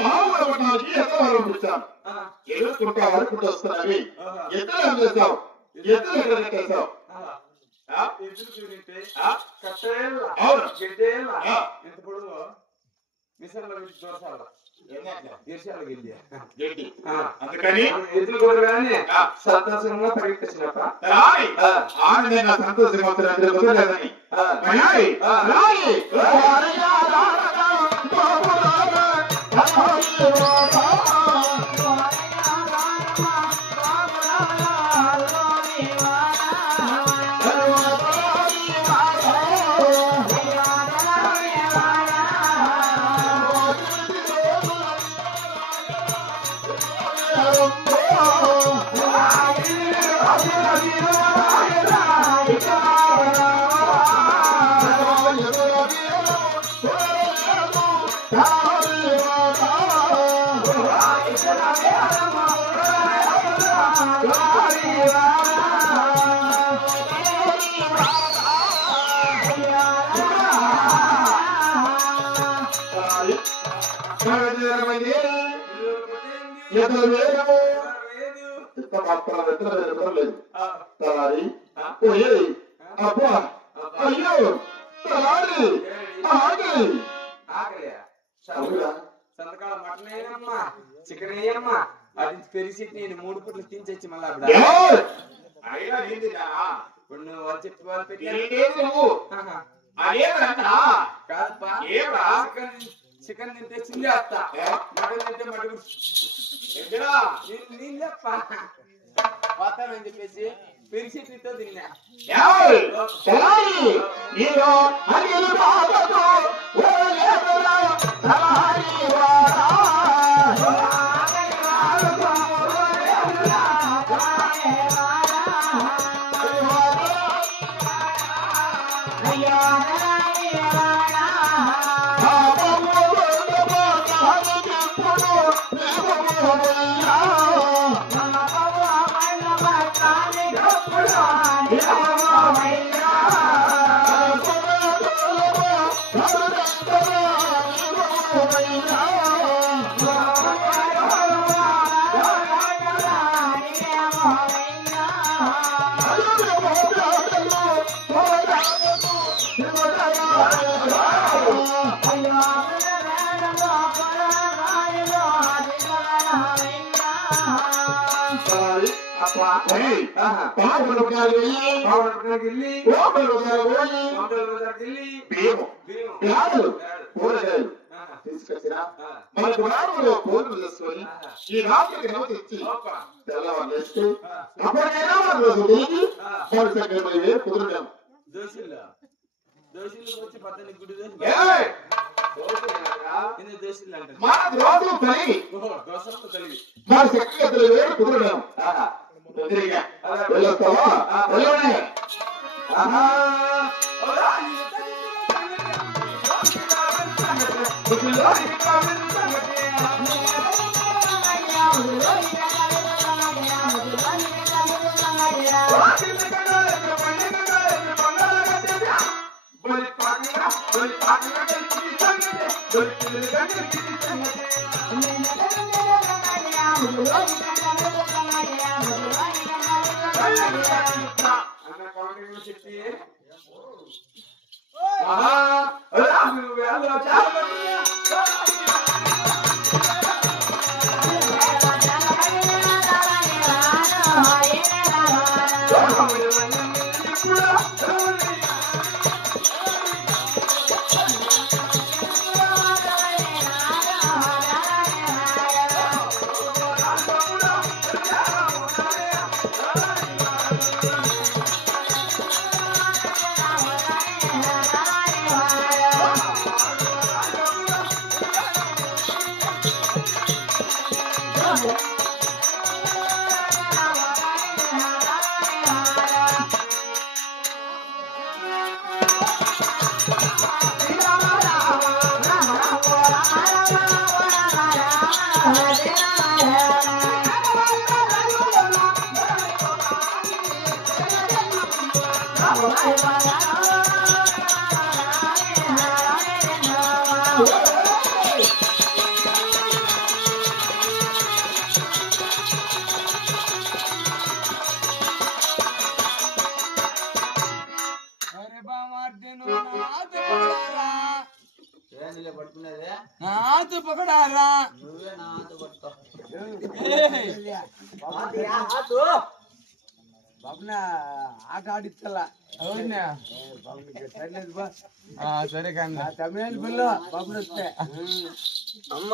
మామూలు పట్టణానికి ఎత్తవారు వచ్చాను. ఎదుర్కొంటా వరకు వస్తున్నాయి. ఎత్తులు ఏం చేస్తావు? ఎత్తులు ఎక్కడ కట్టేశావు? అందుకని ఎద్దులు కొట్టగానే సంతోషంగా పరిగెత్తించినప్ప ఆనందంగా సంతోషంగా కుదరలేదని సంతకాల మటన్ అయ్యమ్మా చికెన్ అయ్యమ్మా అది పెరిసి నేను 3 పూటలు తినిచొచ్చి మళ్ళీ ఇప్పుడు నువ్వు చెప్పి వాళ్ళు చికెన్ తింటే చిందేస్తా మటన్ తింటే మటుకు పోతానని చెప్పేసి పెరిసితో తిన్నా తీసుకొచ్చినా మన గుణాలలో పూర్ణ చేసుకొని ఈ రాత్రికి నవ్వుతీ తెల్లవాళ్ళేస్తే అప్పటికైనా మన రోజు తిరిగి మన సంఖ్యలో కుదరలేము. మన రోజు కలిగి మన శక్తి వేరు కుదరలేము. వెళ్ళొస్తావా? వెళ్ళనే ఆతు పకడారా బాబున ఆట ఆడిచ్చలా అవునా సరే కానీ తమిళ పిల్ల బాబున వస్తే అమ్మ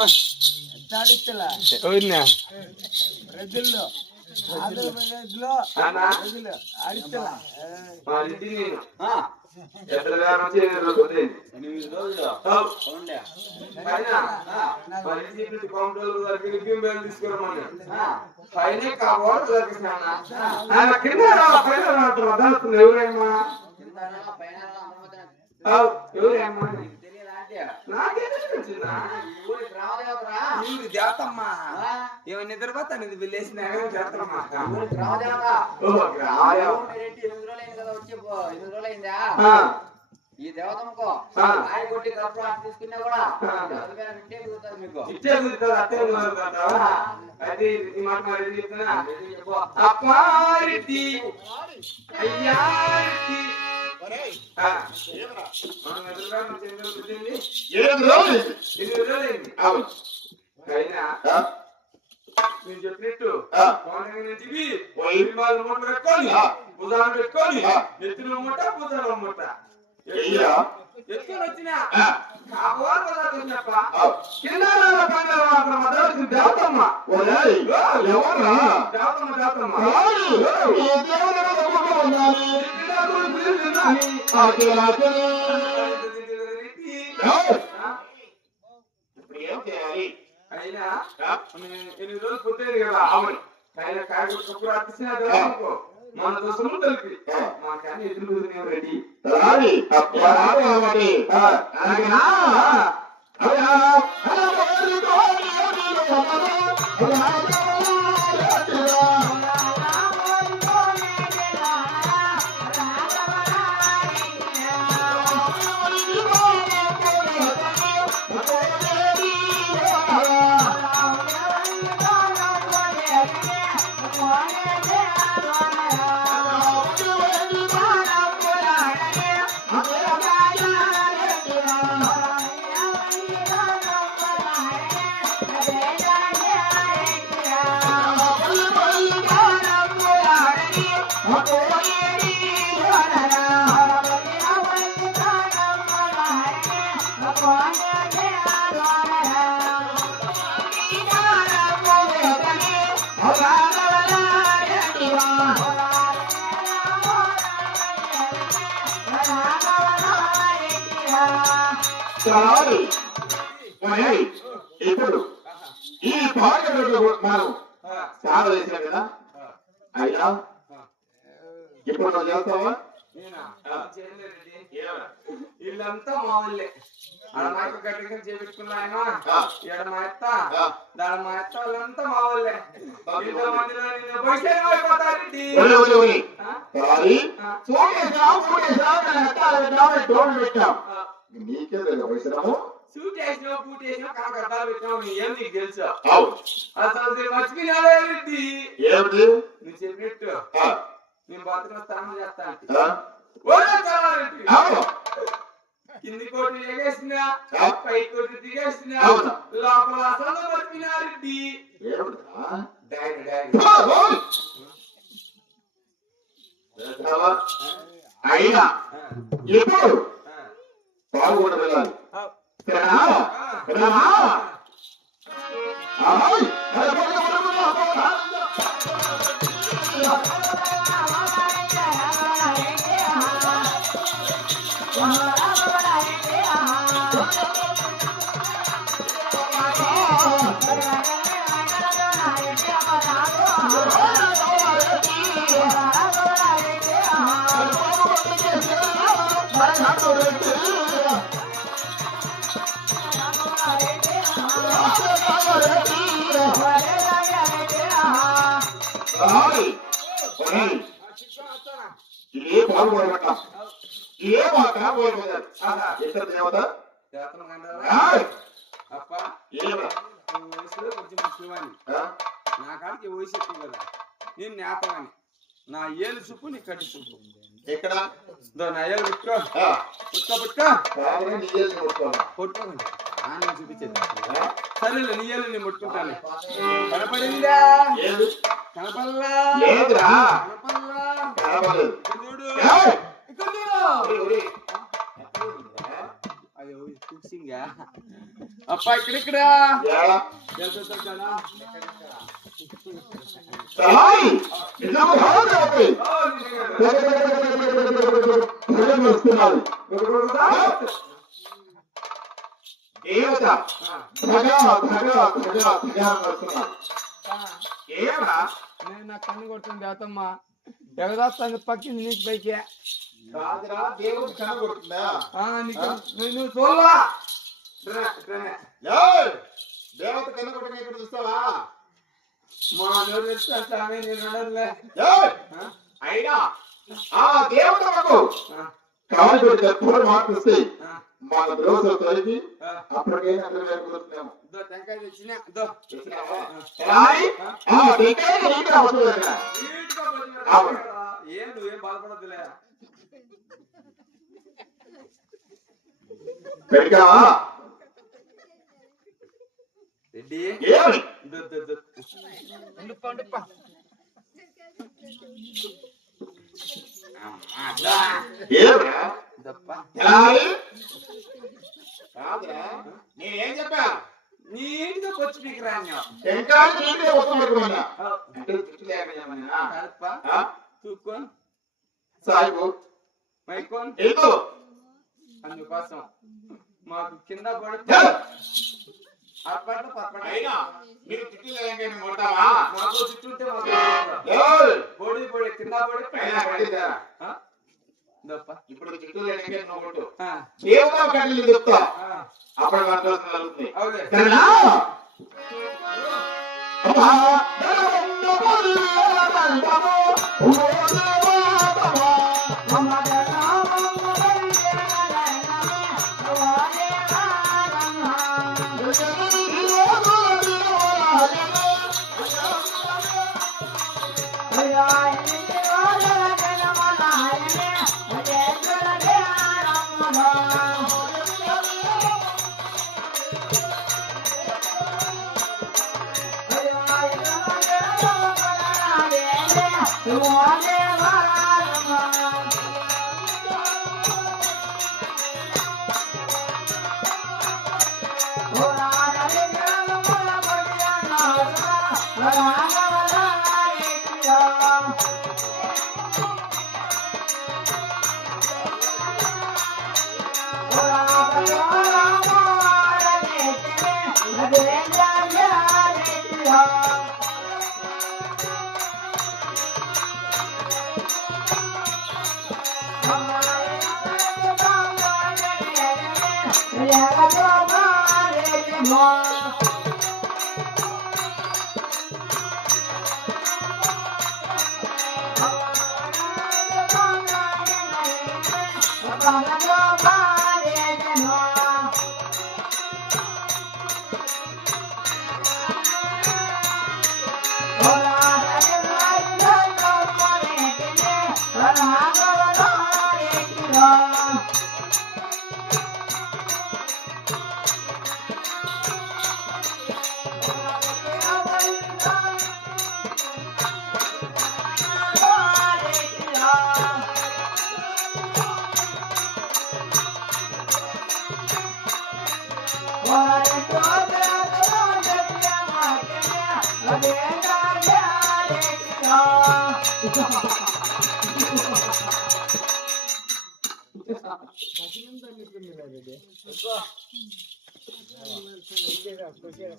ఎంత ఆడిచ్చలా అవునా ప్రజల్లో ఆంధ్రప్రదేశ్ లో ప్రజలు ఆడిచ్చలా మా ఇంటి నేను ఎట్లా వ్యాపారం చేయలేదు 8 రోజులు అవునా మరి ఇంటి కౌంటర్ దగ్గర బింబెలు తీసుకురమని పైన కావాలి దొరికినానా ఆయన కింద పైన రాత్రి ఎవరేమ్మా ఎవరేమ్మా దేవతమ్మా ఏమన్నా నిద్రపోతా నిధి వెళ్ళేసిన దేవతమ్మా ఈ దేవతమ్మకో ఆయన కొట్టి గప్పుడు అటు తీసుకున్నా కూడా ఇట్టే కుదురుతుంది మీకు ఇచ్చే కుదురుతుంది అట్టే కుదురుతుంది అది ఈ మాట మరి చెప్తున్నా అప్పారిటి అయ్యారిటి మనం ఎదురుగా చెంది 8 రోజులు 8 రోజులైంది అవును అయినా ఆ? నేను చెప్పినట్టు ఆ. నుంచి వైమాలు మూట పెట్టుకొని భుజాలు పెట్టుకొని ఆ. ఎత్తున మూట భుజాల మూట ఎయ్యా? ఎత్తుకొని వచ్చినా ఆ. కావాలప్ప ఆ. కింద పండుగ మాత్రం మొదలు దేవతమ్మ ఒరేయ్, ఎవర్రా? దేవతమ్మ దేవతమ్మ రాయి, ఈ దేవుని మీద కుటుంబం ఉండాలి. ఆకిలాకిలి. ఏయ్, ఇప్పుడు ఏం చేయాలి? అయినా ఆ? 8 రోజులు పుట్టేది కదా అవును ఆయన కాయగూర అర్పించిన దేవతమ్మకు మన దోస్తులు తెలిపి మా కానీ ఎదురు రెడీ రాయి, అప్పరాడు కాబట్టి. అలాగేనా? అలా, అలా పోరి పోరి పోరి రాయి. ఒరేయ్, ఇప్పుడు ఈ పాటలు మనం చాలా వేసాం కదా అయ్యా, ఇప్పుడు నువ్వు చేస్తావా? వీళ్ళంతా మా వాళ్ళే అడమాయకు గట్టిగా చేపించుకున్నా ఆయన ఈడ మా ఎత్త దాని మా ఎత్త వాళ్ళంతా మా వాళ్ళే ఇంతమందిలో నిన్ను భవిష్యత్తు అయిపోతారండి ఒరే, ఒరే, ఒరే. రాయి, చూడేసాం, చూడేసాం, నేను ఎత్తాలి డోర్లు పెట్టాం. నీకే తెలియదు పరిశ్రమ. సూట్ వేసినావు బూట్ వేసినావు కాక అద్దాలు పెట్టినావు ఏం నీకు తెలుసా అవును. అసలు మర్చిపోయినావేంటి ఏమిటి? నువ్వు చెప్పినట్టు ఆ, నేను బాత్రూమ్ స్నానం చేస్తాను ఆ, అవును. కింది కోటి ఎగేసినా ఆ. పై కోటి దిగేసినా అవును. లోపల అసలు మర్చిపోయినారెడ్డి ఏమిటిరా? డాడీ డాడీ చేస్తావా? అయినా ఇప్పుడు బాగుండ వెళ్ళాలి. తిరణా? తిరణా? ఆయ్, రాయి. ఒరేయ్, ఇదే బాగుపడబట్ట ఏ మాట బాగుపడాలి. ఇతర దేవత చేతను కంటారా రాయ్. అప్ప ఏమిరా? వయసులో కొంచెం ముసలివాణి ఆ? నా కాడికి వయసు ఎక్కువ కదా నేను నేతవాణి నా ఏలు చూపు నీ కట్టి చూపు ఎక్కడ? నా ఏలు పెట్టుకో ఆ, పుట్టుకో పుట్టుకో కావాలని నీళ్ళు కొట్టుకోవాలి. కొట్టుకోకండి నేను చూపించేది సరేలే నీ ఏళ్ళు నేను ముట్టుకుంటాను కనపడిందా ఏది? కనపల్లా లేదురా. కనపల్లా కనపడలేదు. ఇక్కడ చూడు ఏయ్! ఇక్కడ చూడు ఒరేయ్, ఒరేయ్. అయ్యో కుక్సింగా అప్ప ఇక్కడ ఏడా? వెళ్తానా ఏయ్! నిజంగా రాదు ఒకటి. భయం వస్తున్నది. దేవత ధగ ధగ ధగ ధగ వస్తున్నది. ఏమరా? నేను నా కన్ను కొడుతుంది దేవతమ్మ ఎగదాస్తాను పక్కింది నీకు పైకి కాదురా, దేవుడు కనబడుతుందా? నీకు నువ్వు చూడలా ఏయ్! దేవత కనబడుతున్నా ఇక్కడ చూస్తావా? మా నోరు తెచ్చుకుంటానే నేను అడగలే ఏయ్! అయినా ఆ దేవత మాకు కావాలి చెప్పడం మాట్లాడిస్తే మన రోజులు తొలగి అప్పటికైనా అందరూ కుదురుతున్నాము. టెంకాయ తెచ్చినా దో ఏం నువ్వేం బాధపడద్దులే పెరిగావా? రెడ్డి ఏమి? ఏమిరా? ఎలాయి? కాదురా, నేనేం చెప్పా? నీట్గా వచ్చి నీకు రాను టెంకాయ నీకే వస్తు పెట్టుకున్నా అంటే చుట్టూ లేకపోయినా తూక్కోన్ సాయిబు మైకోన్ ఏదో అందుకోసం మాకు కింద పడి అయినా మీరు చుట్టూ లేకపోయినా కొడతావా? మాకు చుట్టూంటే మాకు ఏయ్! పొడి పొడి కింద పడి అయినా పడిద్దా? దప్ప ఇప్పుడు చుట్టూ లేకపోయినా నువ్వు కొట్టు. దేవతా కళ్ళు చెప్తా అప్పుడు మాత్రం కలుగుతుంది. అవునే సరేనా?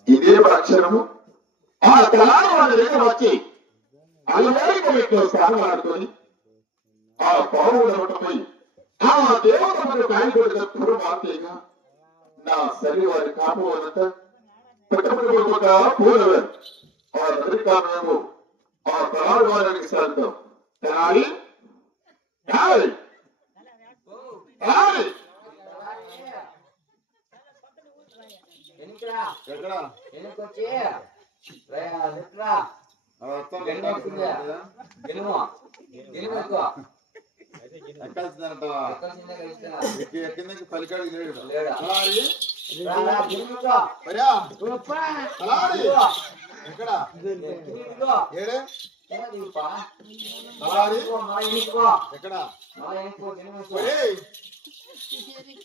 ఇదే అక్షరము ఆ తలాలు వాళ్ళ దగ్గర వచ్చి అలవేలిక వ్యక్తిలో స్థానం ఆడుకొని ఆ పావులు పోయి ఆ దేవత మనకు కాయకూడదు పూర్వ మాతేగా నా సరి వారి కాపోవనంత పుట్టపడిపోక పూలవే ఆ నరికామేమో ఆ తలాలు వారికి సాగుతాం తనాలి తనాలి తనాలి ఎక్కడ ఎన్నికొచ్చి ఎక్కాల్సిందంటావా? ఎక్కాల్సిందే ఇస్తున్నా. ఎక్కిందకి పలికాడికి లేడు. లేడా? తలారి రారా, దిగుకో. మరియా గొప్ప. తలారి ఇదిగో. ఎక్కడ ఇదిగో. ఏడే ఏమో దిగుపా. తలారి ఇదిగో, మళ్ళీ ఇంకో. ఎక్కడ మళ్ళీ ఇంకో, దిగుకో. ఒరేయ్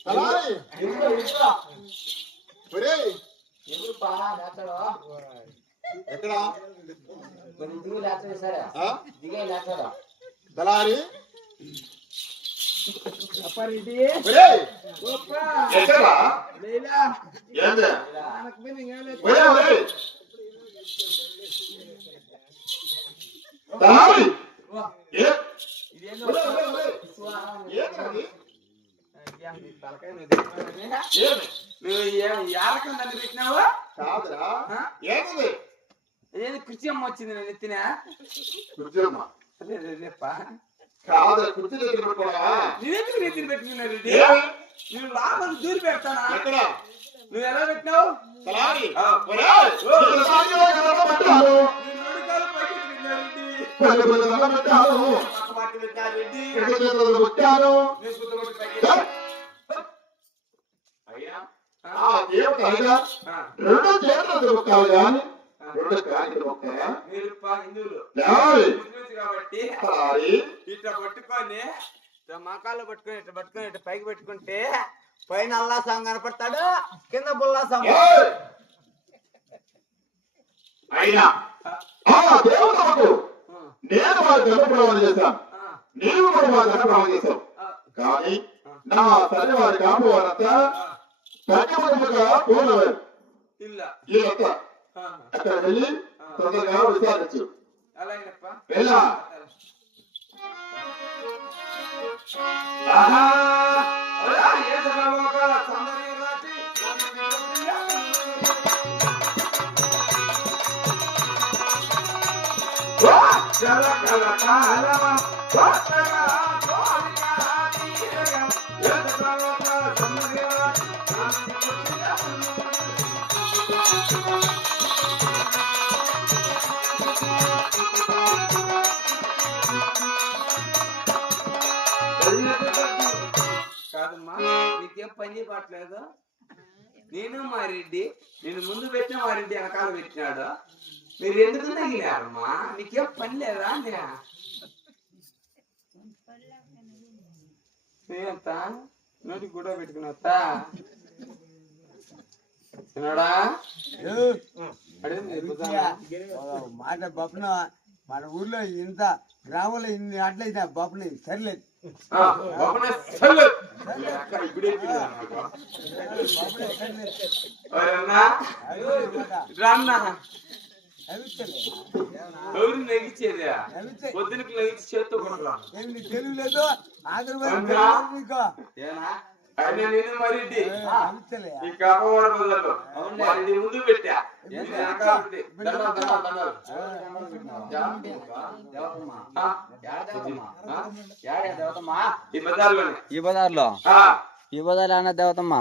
తలారి ఇదిగో, ఇదిగో. ఒరేయ్ ఎదురుపా, లేచాడు. ఎక్కడ కొన్ని దిగు లేచాడు సరే. ఆ? దిగే లేచాడు. తలారి అప్పారెడ్డి ఒరేయ్ గొప్ప ఎక్కడా లేలా ఏంది మనకు మీద ఇంకేం ఒరే ఒరే తలారి ఏ ఇదేందో ఒరే ఒరే ఒరే ఏంటది తలకాయ నువ్వు తెచ్చినావని? ఏమి నువ్వు యారకం దాన్ని పెట్టినావా? కాదురా ఆ? ఏంటది ఏది కుర్చీ అమ్మ వచ్చింది నేను ఎత్తినా? కుర్చీమ్మా అదే రేపా కాదు కుర్చీ దగ్గర పెట్టుకోవడమా నేనెందుకు నెత్తిని పెట్టుకున్నా రెడ్డి? ఏమి నేను లోపల దూరి పెడతానా? ఎక్కడ నువ్వు ఎలా పెట్టినావు? తలారి ఆ. ఒరేయ్ ఇక్కడ సాగిలో కదరా పెట్టాను నేను రెండు కాళ్ళు పైకి ఎత్తుకున్నా రెడ్డి. పెద్ద పెద్ద దండం పెట్టాను పక్క పక్క పెట్టా రెడ్డి. ఇక్కడ చేతులతో పెట్టాను నేను కుదురుకొని పైకి ఏ? ఎత్తా. అయ్యా ఆ? ఆ దేవుడు అయ్యా ఆ. రెండు చేతులతో పెట్టాలి కానీ రెండు కాగితం ఒక్కరా మీరు హిందువులు ఏయ్! ముస్లిమ్స్ కాబట్టి తలారి ఇట్లా పట్టుకొని ఇట్లా మకాల్లో పట్టుకొని ఇట్లా పైకి పెట్టుకుంటే పైన అల్లా సాంగ్ కనపడతాడు, కింద బుల్లా సాంగ్. ఏయ్! అయినా ఆ దేవతలకు నేను మా ధనప్రమాణం చేశాను నీవు కూడా మా ధనప్రమాణం చేశావు కానీ నా తల్లి వారి కాపు వారంతా తగ్గమగా పూర్ణవారు ಇಲ್ಲ వీళ్ళంతా అక్కడ వెళ్ళి తొందరగా విచారించు అలాగేనప్ప. వెళ్ళా ఆహా! అలా ఏ జగలోక సౌందర్య రాతి కల కల కాలమ కోటగా కోలికా తీరగా ఏ జగలోక సౌందర్య రాతి కాదమ్మా, నీకేం పని పట్టలేదు. నేను మా రెడ్డి, నేను ముందు పెట్టిన మా రెడ్డి వెనకాల పెట్టినాడు. మీరు ఎందుకు తగిలారమ్మా? నీకేం పని లేదా? నేనంత నోటికి కూడా పెట్టుకున్నా తిన్నాడా? మాట బొప్పన మన ఊర్లో ఇంత గ్రామంలో ఇన్ని అట్లయితే బొప్పన సరిలేదు ఎవరు నెగిచేది? పొద్దునకి నెగిచి చేత్తో కొట్టరా? తెలుగు లేదు ఆఖరి నీకు ఆయన నేను మరిడ్డి ఈ కాపవాడ బజార్లో వాడిని ముందు పెట్టా వెనకాల పెట్టి. దండాలు, దండాలు, దండాలు. ఈ బజార్లోనే ఈ బజార్లో ఆ. ఈ బజార్లో అన్న దేవతమ్మ